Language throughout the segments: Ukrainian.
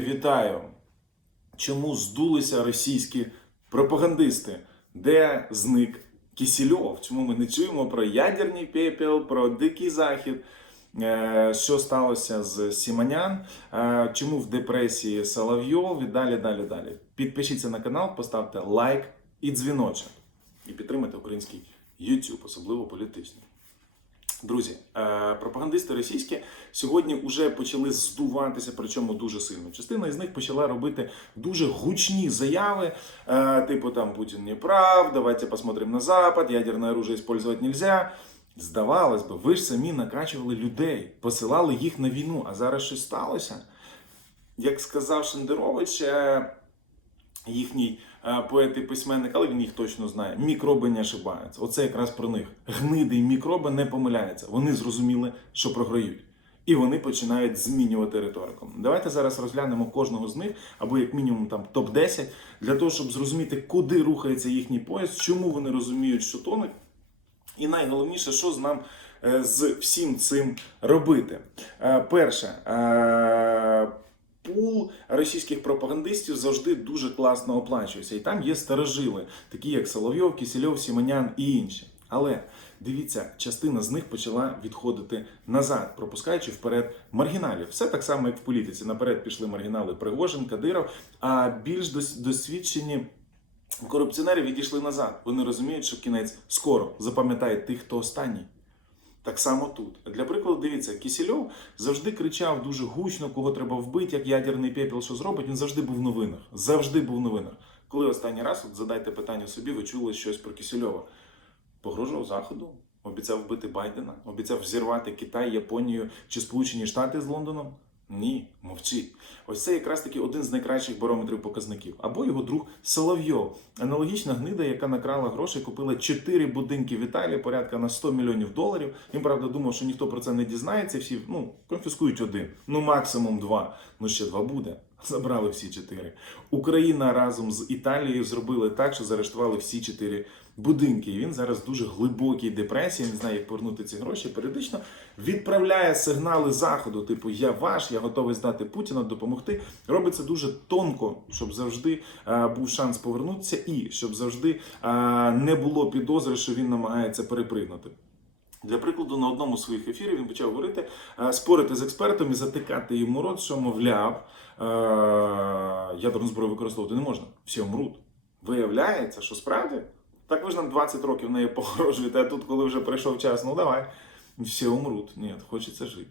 Вітаю! Чому здулися російські пропагандисти? Де зник Кісільов? Чому ми не чуємо про ядерний пепел, про дикий захід? Е, Що сталося з Сіманян? Е, Чому в депресії Соловйов? І далі, далі, далі. Підпишіться на канал, поставте лайк і дзвіночок. І підтримайте український YouTube, особливо політичний. Друзі, е, пропагандисти російські сьогодні вже почали здуватися, причому дуже сильно. Частина із них почала робити дуже гучні заяви, е, типу там Путін не прав, давайте посмотрим на Запад, ядерне оружие использовать нельзя. Здавалось би, ви ж самі накачували людей, посилали їх на війну, а зараз щось сталося. Як сказав Шендерович, е, їхній поет і письменник, але він їх точно знає. Мікроби не ошибаються. Оце якраз про них. Гниди і мікроби не помиляються. Вони зрозуміли, що програють. І вони починають змінювати риторику. Давайте зараз розглянемо кожного з них, або як мінімум там топ-10, для того, щоб зрозуміти, куди рухається їхній пояс, чому вони розуміють, що тонуть. І найголовніше, що з нам е, з всім цим робити. Е, Перше, е, пул російських пропагандистів завжди дуже класно оплачується. І там є старожили, такі як Соловйов, Кисельов, Сімонян і інші. Але дивіться, частина з них почала відходити назад, пропускаючи вперед маргіналів. Все так само, як в політиці. Наперед пішли маргінали Пригожин, Кадиров, а більш дос- досвідчені. Корупціонери відійшли назад. Вони розуміють, що кінець скоро запам'ятають тих, хто останній. Так само тут. Для прикладу, дивіться, Кісільов завжди кричав дуже гучно, кого треба вбити, як ядерний пепел, що зробить. Він завжди був в новинах. Завжди був в новинах. Коли останній раз, от задайте питання собі, ви чули щось про Кісільова? Погрожував Заходу, обіцяв вбити Байдена, обіцяв взірвати Китай, Японію чи Сполучені Штати з Лондоном. Ні, мовчить. Ось це якраз таки один з найкращих барометрів показників. Або його друг Соловйов. Аналогічна гнида, яка накрала гроші, купила 4 будинки в Італії, порядка на 100 мільйонів доларів. Він правда думав, що ніхто про це не дізнається. Всі ну конфіскують один, ну максимум два. Ну ще два буде. Забрали всі чотири. Україна разом з Італією зробили так, що заарештували всі чотири будинки. І він зараз дуже глибокій депресії. Не знає, як повернути ці гроші. Періодично відправляє сигнали заходу, типу Я ваш, я готовий здати Путіна, допомогти. Робить це дуже тонко, щоб завжди е, був шанс повернутися, і щоб завжди е, не було підозри, що він намагається перепригнути. Для прикладу, на одному з своїх ефірів він почав говорити, е, спорити з експертом і затикати йому рот, що, мовляв, е, ядерну зброю використовувати не можна. Всі умруть. Виявляється, що справді так ви ж нам 20 років нею погрожуєте, а тут, коли вже прийшов час, ну давай, всі умруть. Ні, хочеться жити.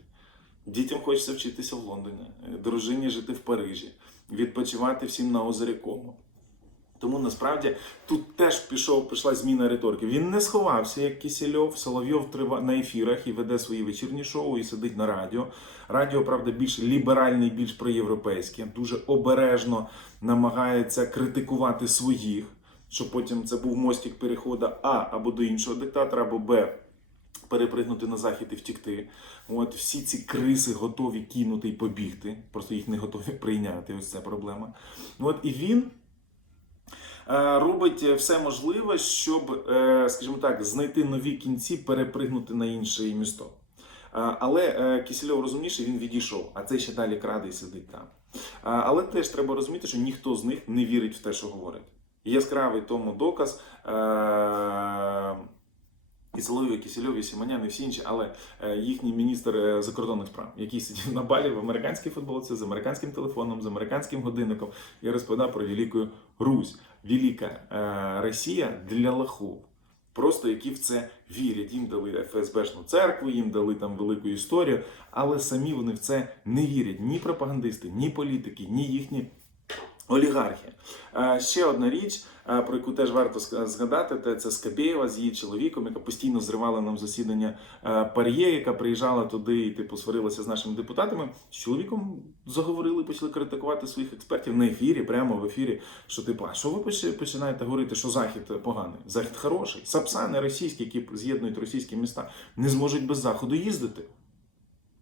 Дітям хочеться вчитися в Лондоні, дружині жити в Парижі, відпочивати всім на озері Комо. Тому насправді тут теж пішов, пішла зміна риторики. Він не сховався, як Кисельов. Соловйов трива на ефірах і веде свої вечірні шоу і сидить на радіо. Радіо, правда, більш ліберальне, більш проєвропейське, дуже обережно намагається критикувати своїх, щоб потім це був мостик переходу А або до іншого диктатора, або Б. Перепригнути на захід і втікти. От всі ці криси готові кинути і побігти. Просто їх не готові прийняти. Ось це проблема. От і він робить все можливе, щоб, е, скажімо так, знайти нові кінці, перепригнути на інше місто. Е, Але Кісельов розумніший, він відійшов, а цей ще далі краде і сидить там. Е, Але теж треба розуміти, що ніхто з них не вірить в те, що говорить. Яскравий тому доказ. І Соловйов, і Кисельов, і Сімонян, і всі інші, але е, їхній міністр е, закордонних справ, який сидів на балі в американській футболці з американським телефоном, з американським годинником, і розповідав про Велику Русь. Велика е, Росія для лохов. Просто які в це вірять. Їм дали ФСБшну церкву, їм дали там велику історію, але самі вони в це не вірять. Ні пропагандисти, ні політики, ні їхні олігархи. Е, Ще одна річ, е, про яку теж варто згадати, це Скабєєва з її чоловіком, яка постійно зривала нам засідання е, Пар'є, яка приїжджала туди і типу сварилася з нашими депутатами. З чоловіком заговорили, почали критикувати своїх експертів на ефірі, прямо в ефірі. Що типу, а що ви починаєте говорити, що захід поганий? Захід хороший. Сапсани російські, які з'єднують російські міста, не зможуть без заходу їздити.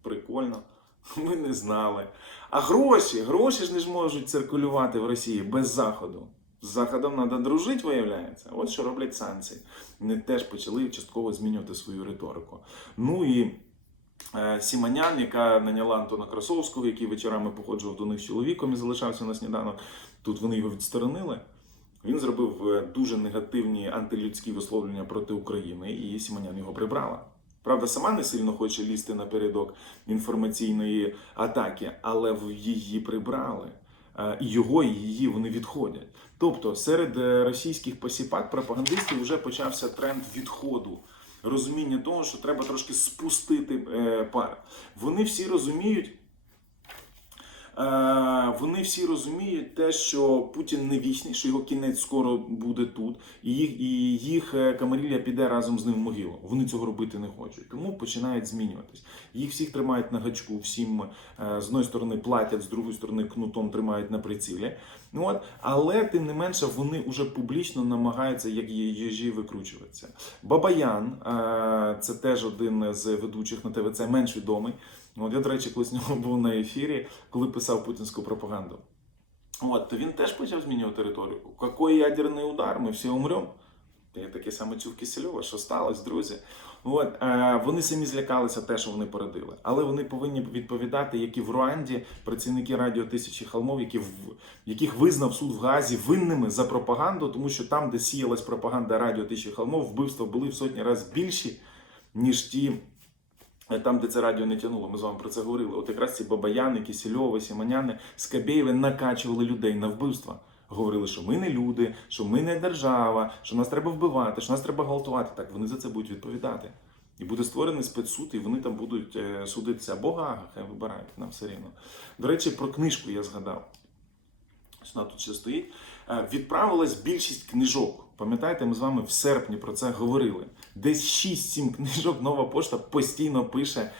Прикольно. Ми не знали. А гроші, гроші ж не ж можуть циркулювати в Росії без заходу. З заходом треба дружити, виявляється. От що роблять санкції. Вони теж почали частково змінювати свою риторику. Ну і е, Сіманян, яка наняла Антона Красовського, який вечорами походжував до них з чоловіком і залишався на сніданок. Тут вони його відсторонили. Він зробив е, дуже негативні антилюдські висловлення проти України, і Сіманян його прибрала. Правда, сама не сильно хоче лізти напередок інформаційної атаки, але в її прибрали. І його, і її вони відходять. Тобто серед е, російських посіпак, пропагандистів вже почався тренд відходу. Розуміння того, що треба трошки спустити е, пар. Вони всі розуміють, Вони всі розуміють те, що Путін не вічний, що його кінець скоро буде тут, і їх, і їх е, камарілля піде разом з ним в могилу. Вони цього робити не хочуть, тому починають змінюватись. Їх всіх тримають на гачку, всім е, з одної сторони платять, з другої сторони кнутом тримають на прицілі. Ну от, але тим не менше вони вже публічно намагаються як їжі викручуватися. Бабаян, е, це теж один з ведучих на ТВЦ, менш відомий. От я, до речі, колись нього був на ефірі, коли писав путінську пропаганду. От, то він теж почав змінювати риторику. Какой ядерний удар? Ми всі умремо. Я таке саме чув Кисельова, що сталося, друзі. От, е, вони самі злякалися те, що вони породили. Але вони повинні відповідати, як і в Руанді, працівники радіо Тисячі Холмов, які в, яких визнав суд в Газі винними за пропаганду, тому що там, де сіялась пропаганда радіо Тисячі Холмов, вбивства були в сотні разів більші, ніж ті. Там, де це радіо не тянуло, ми з вами про це говорили. От якраз ці Бабаяни, Кисельови, Сіманяни, Скабєєви накачували людей на вбивства. Говорили, що ми не люди, що ми не держава, що нас треба вбивати, що нас треба гвалтувати. Так вони за це будуть відповідати. І буде створений спецсуд, і вони там будуть е, судитися або Гага, хай вибирають, нам все рівно. До речі, про книжку я згадав. Вона тут ще стоїть. Е, Відправилась більшість книжок. Пам'ятаєте, ми з вами в серпні про це говорили. Десь 6-7 книжок нова пошта постійно пише,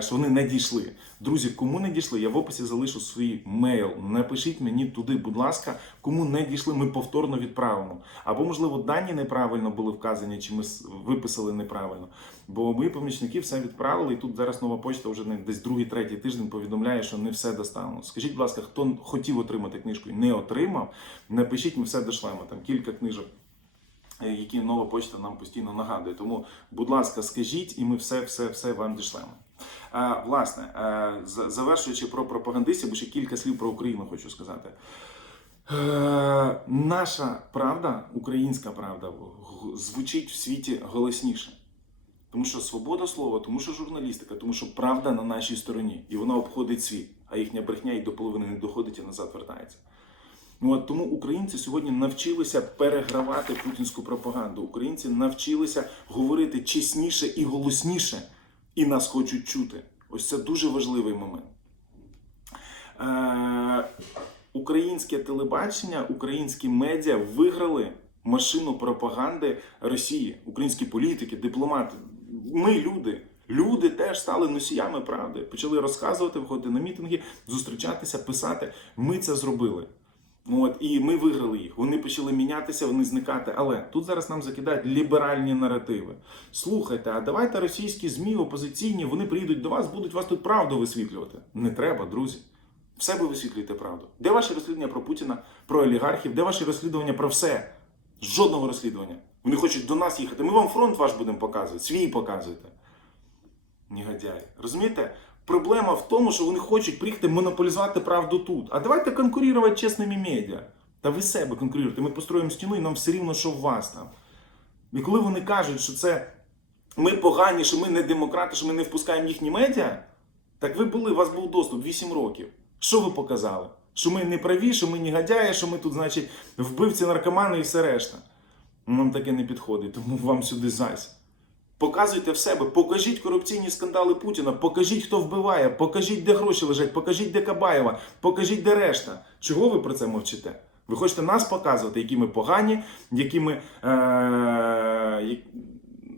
що вони не дійшли. Друзі, кому не дійшли, я в описі залишу свій мейл. Напишіть мені туди, будь ласка, кому не дійшли, ми повторно відправимо. Або, можливо, дані неправильно були вказані, чи ми виписали неправильно. Бо ми помічники все відправили, і тут зараз нова почта вже не десь другий, третій тиждень повідомляє, що не все доставлено. Скажіть, будь ласка, хто хотів отримати книжку і не отримав, напишіть, ми все дошлемо. Там кілька книжок. Е, Які нова почта нам постійно нагадує. Тому, будь ласка, скажіть, і ми все, все, все вам дішлемо. А, власне, е, завершуючи про пропагандистів, бо ще кілька слів про Україну хочу сказати. Е, наша правда, українська правда, звучить в світі голосніше. Тому що свобода слова, тому що журналістика, тому що правда на нашій стороні, і вона обходить світ, а їхня брехня і до половини не доходить і назад вертається. Ну, от тому українці сьогодні навчилися перегравати путінську пропаганду. Українці навчилися говорити чесніше і голосніше, і нас хочуть чути. Ось це дуже важливий момент. Е, українське телебачення, українські медіа виграли машину пропаганди Росії, українські політики, дипломати. Ми, люди, люди теж стали носіями правди. Почали розказувати, виходити на мітинги, зустрічатися, писати. Ми це зробили. От, і ми виграли їх. Вони почали мінятися, вони зникати. Але тут зараз нам закидають ліберальні наративи. Слухайте, а давайте російські ЗМІ опозиційні, вони приїдуть до вас, будуть вас тут правду висвітлювати. Не треба, друзі. В себе висвітлюйте правду. Де ваші розслідування про Путіна, про олігархів? Де ваші розслідування про все? Жодного розслідування. Вони хочуть до нас їхати. Ми вам фронт ваш будемо показувати, свій показуєте. Негодяї. Розумієте? Проблема в тому, що вони хочуть приїхати монополізувати правду тут. А давайте конкурувати чесними медіа. Та ви себе конкуруєте. Ми построїмо стіну і нам все рівно, що в вас там. І коли вони кажуть, що це ми погані, що ми не демократи, що ми не впускаємо їхні медіа, так ви були, у вас був доступ 8 років. Що ви показали? Що ми не праві, що ми негодяї, що ми тут, значить, вбивці, наркомани і все решта. Нам таке не підходить, тому вам сюди зась. Показуйте в себе, покажіть корупційні скандали Путіна, покажіть, хто вбиває, покажіть, де гроші лежать, покажіть, де Кабаєва, покажіть, де решта. Чого ви про це мовчите? Ви хочете нас показувати, які ми погані, які ми. Е-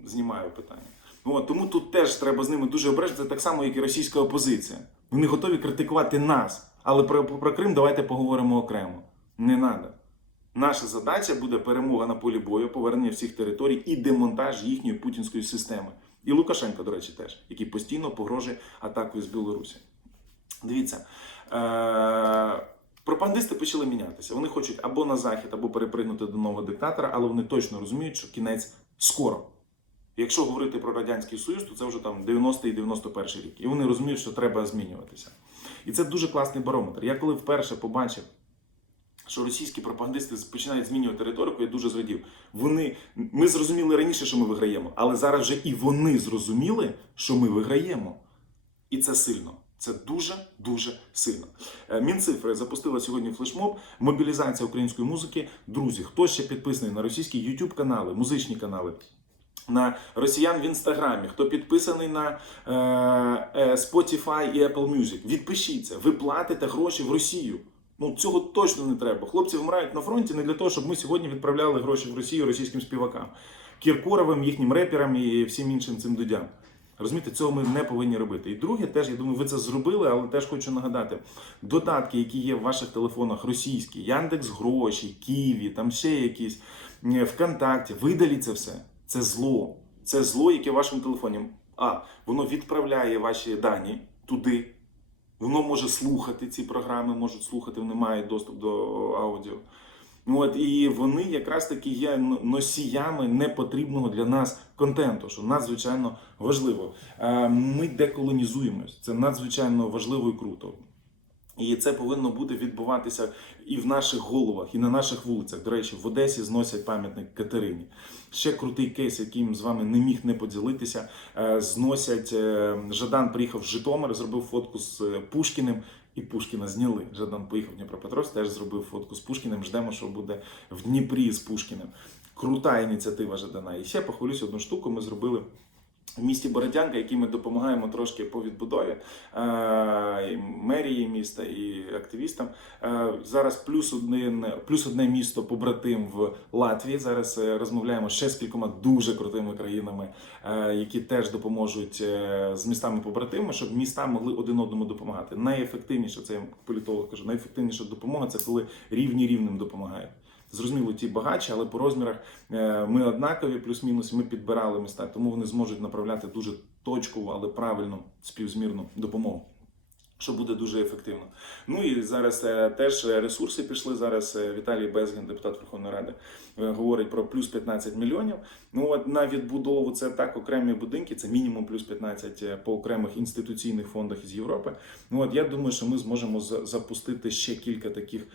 Знімаю питання. Ну, тому тут теж треба з ними дуже обережно, так само, як і російська опозиція. Вони готові критикувати нас. Але про, про Крим давайте поговоримо окремо. Не треба. Наша задача буде перемога на полі бою, повернення всіх територій і демонтаж їхньої путінської системи. І Лукашенко, до речі, теж, який постійно погрожує атакою з Білорусі. Дивіться, е- пропагандисти почали мінятися. Вони хочуть або на захід, або перепригнути до нового диктатора, але вони точно розуміють, що кінець скоро. Якщо говорити про Радянський Союз, то це вже там 90-й 91 рік. І вони розуміють, що треба змінюватися. І це дуже класний барометр. Я коли вперше побачив, що російські пропагандисти починають змінювати риторику, я дуже зрадів. Вони ми зрозуміли раніше, що ми виграємо, але зараз вже і вони зрозуміли, що ми виграємо. І це сильно. Це дуже дуже сильно. Е, Мінцифри запустила сьогодні флешмоб. Мобілізація української музики. Друзі, хто ще підписаний на російські YouTube канали, музичні канали, на росіян в інстаграмі, хто підписаний на е, е, Spotify і Apple Music, відпишіться, ви платите гроші в Росію. Ну цього точно не треба. Хлопці вмирають на фронті не для того, щоб ми сьогодні відправляли гроші в Росію російським співакам, Кіркоровим, їхнім реперам і всім іншим цим дудям. Розумієте, цього ми не повинні робити. І друге, теж я думаю, ви це зробили, але теж хочу нагадати: додатки, які є в ваших телефонах, російські, Яндекс Гроші, Києві, там ще якісь ВКонтакті, видаліть це все. Це зло. Це зло, яке в вашому телефоні. А, воно відправляє ваші дані туди. Воно може слухати ці програми, можуть слухати, вони мають доступ до аудіо. Ну, От, і вони якраз таки є носіями непотрібного для нас контенту, що надзвичайно важливо. Е, Ми деколонізуємось. Це надзвичайно важливо і круто. І це повинно буде відбуватися і в наших головах, і на наших вулицях. До речі, в Одесі зносять пам'ятник Катерині. Ще крутий кейс, яким з вами не міг не поділитися. Е, Зносять е, Жадан приїхав з Житомира, зробив фотку з е, Пушкіним. І Пушкіна зняли. Жадан поїхав в Дніпропетровськ, теж зробив фотку з Пушкіним. Ждемо, що буде в Дніпрі з Пушкіним. Крута ініціатива Жадана. І ще похвалюсь одну штуку. Ми зробили в місті Бородянка, якій ми допомагаємо трошки по відбудові е, і мерії міста і активістам. Е, Зараз плюс одне, плюс одне місто побратим в Латвії. Зараз е, розмовляємо ще з кількома дуже крутими країнами, які теж допоможуть з містами побратимами, щоб міста могли один одному допомагати. Найефективніше, це я політолог кажу, найефективніша допомога це коли рівні рівним допомагають. Зрозуміло, ті багатші, але по розмірах е, ми однакові, плюс-мінус, ми підбирали міста, тому вони зможуть направляти дуже точкову, але правильну співзмірну допомогу. Що буде дуже ефективно. Ну і зараз е, теж ресурси пішли. Зараз е, Віталій Безгін, депутат Верховної Ради, е, говорить про плюс 15 мільйонів. Ну от на відбудову це так окремі будинки, це мінімум плюс 15 по окремих інституційних фондах із Європи. Ну от я думаю, що ми зможемо запустити ще кілька таких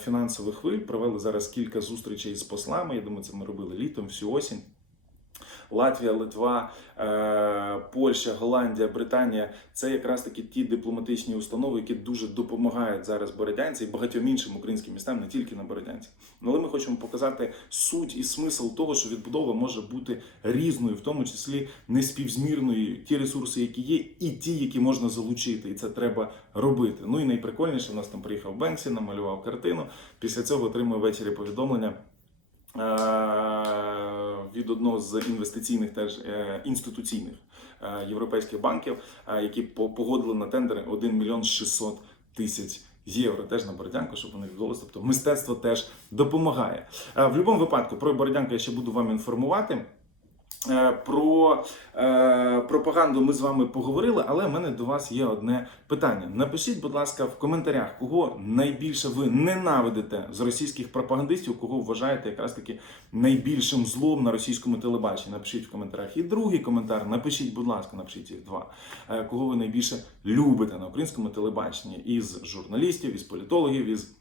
фінансових хвиль. Провели зараз кілька зустрічей з послами. Я думаю, це ми робили літом, всю осінь. Латвія, Литва, е, Польща, Голландія, Британія це якраз таки ті дипломатичні установи, які дуже допомагають зараз Бородянці і багатьом іншим українським містам, не тільки на Бородянці. Ну, Але ми хочемо показати суть і смисл того, що відбудова може бути різною, в тому числі неспівзмірною. Ті ресурси, які є, і ті, які можна залучити, і це треба робити. Ну і найприкольніше, у нас там приїхав Бенксі, намалював картину. Після цього отримує ввечері повідомлення. Від одного з інвестиційних теж е, інституційних е, європейських банків, е, які по- погодили на тендери 1 мільйон 600 тисяч євро. Теж на Бородянку, щоб вони відбулося. Тобто мистецтво теж допомагає. В будь-якому випадку про Бородянку я ще буду вам інформувати. Е, Про е, пропаганду ми з вами поговорили, але в мене до вас є одне питання. Напишіть, будь ласка, в коментарях, кого найбільше ви ненавидите з російських пропагандистів, кого вважаєте якраз таки найбільшим злом на російському телебаченні. Напишіть в коментарях. І другий коментар. Напишіть, будь ласка, напишіть їх два. Е, Кого ви найбільше любите на українському телебаченні із журналістів, із політологів, із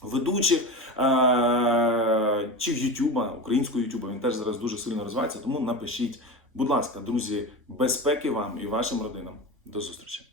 ведучих е, чи в Ютуба, українського Ютуба. Він теж зараз дуже сильно розвивається. Тому напишіть, будь ласка, друзі, безпеки вам і вашим родинам. До зустрічі.